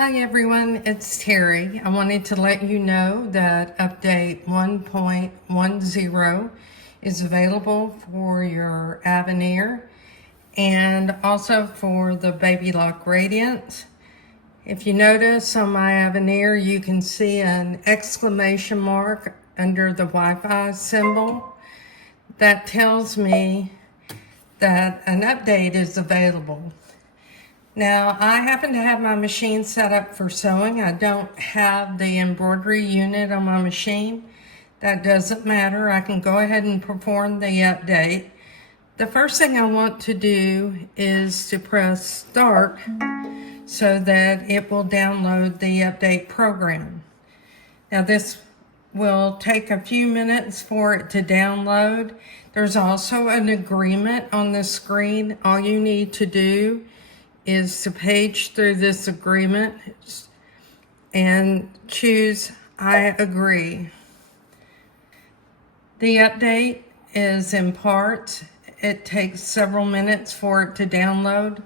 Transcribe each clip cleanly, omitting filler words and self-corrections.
Hi everyone, it's Terry. I wanted to let you know that update 1.10 is available for your Aveneer and also for the Baby Lock Radiant. If you notice on my Aveneer, you can see an exclamation mark under the Wi-Fi symbol. That tells me that an update is available. Now, I happen to have my machine set up for sewing. I don't have the embroidery unit on my machine. That doesn't matter. I can go ahead and perform the update. The first thing I want to do is to press start so that it will download the update program. Now, this will take a few minutes for it to download. There's also an agreement on the screen. All you need to do is to page through this agreement and choose I agree. The update is in parts. It takes several minutes for it to download.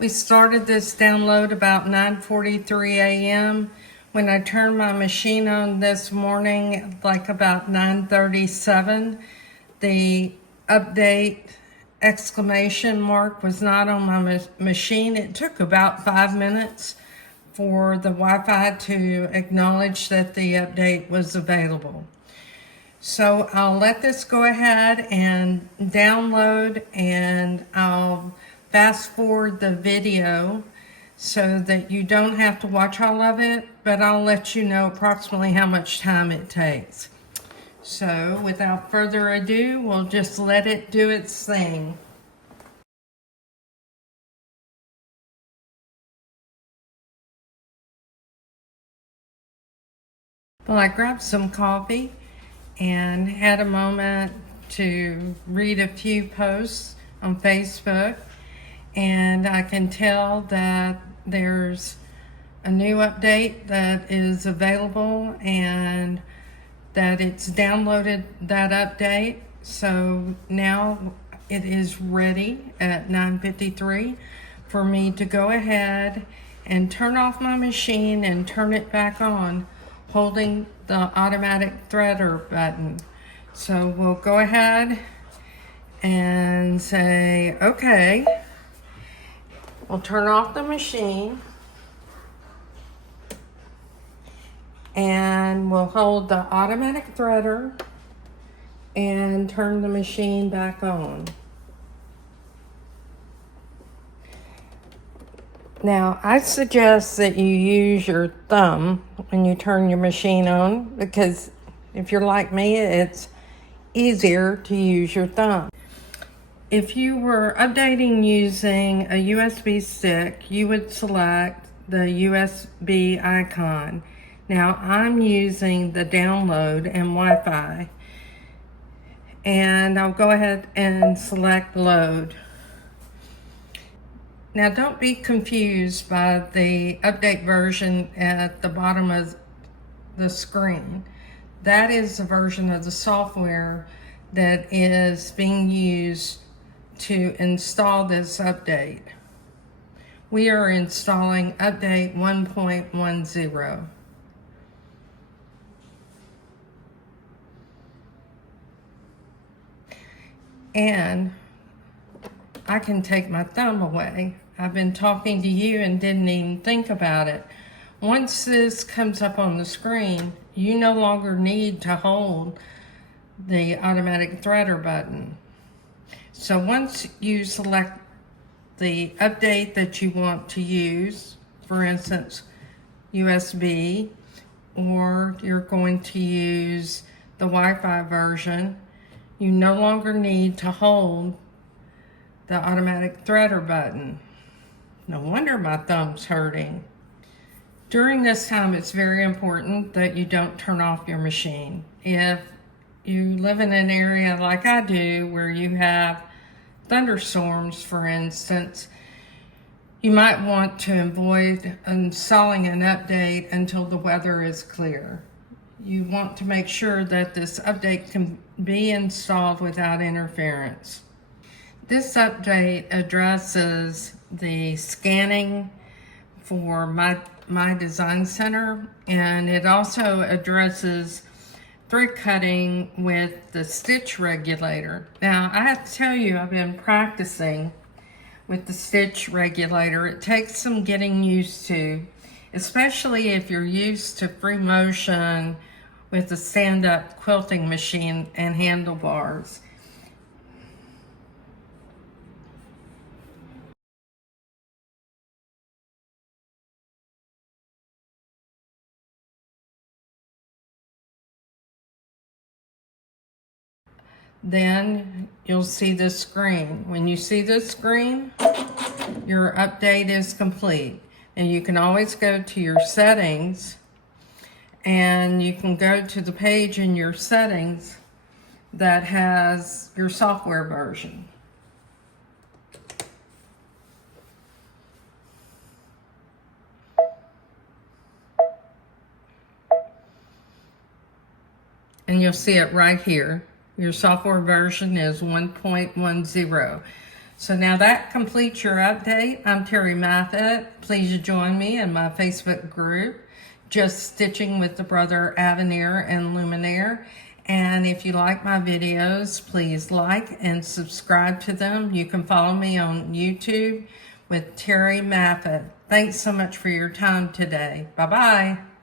We started this download about 9:43 a.m. When I turned my machine on this morning, like about 9:37, the update exclamation mark was not on my machine. It took about 5 minutes for the Wi-Fi to acknowledge that the update was available. So I'll let this go ahead and download, and I'll fast forward the video so that you don't have to watch all of it, but I'll let you know approximately how much time it takes. So without further ado, we'll just let it do its thing. Well, I grabbed some coffee and had a moment to read a few posts on Facebook, and I can tell that there's a new update that is available and that it's downloaded that update. So now it is ready at 9:53 for me to go ahead and turn off my machine and turn it back on, holding the automatic threader button. So we'll go ahead and say, okay. We'll turn off the machine and we'll hold the automatic threader and turn the machine back on. Now, I suggest that you use your thumb when you turn your machine on, because if you're like me, it's easier to use your thumb. If you were updating using a USB stick, you would select the USB icon. Now, I'm using the download and Wi-Fi, and I'll go ahead and select load. Now, don't be confused by the update version at the bottom of the screen. That is the version of the software that is being used to install this update. We are installing update 1.10. And I can take my thumb away. I've been talking to you and didn't even think about it. Once this comes up on the screen, you no longer need to hold the automatic threader button. So once you select the update that you want to use, for instance, USB, or you're going to use the Wi-Fi version, you no longer need to hold the automatic threader button. No wonder my thumb's hurting. During this time, it's very important that you don't turn off your machine. If you live in an area like I do where you have thunderstorms, for instance, you might want to avoid installing an update until the weather is clear. You want to make sure that this update can be installed without interference. This update addresses the scanning for my design center, and it also addresses thread cutting with the stitch regulator. Now, I have to tell you, I've been practicing with the stitch regulator. It takes some getting used to, especially if you're used to free motion with a stand-up quilting machine and handlebars. Then you'll see the screen. When you see the screen, your update is complete. And you can always go to your settings, and you can go to the page in your settings that has your software version. And you'll see it right here. Your software version is 1.10. So now that completes your update. I'm Terry Maffitt. Please join me in my Facebook group, Just Stitching with the Brother Aveneer and Luminaire. And if you like my videos, please like and subscribe to them. You can follow me on YouTube with Terry Maffitt. Thanks so much for your time today. Bye-bye.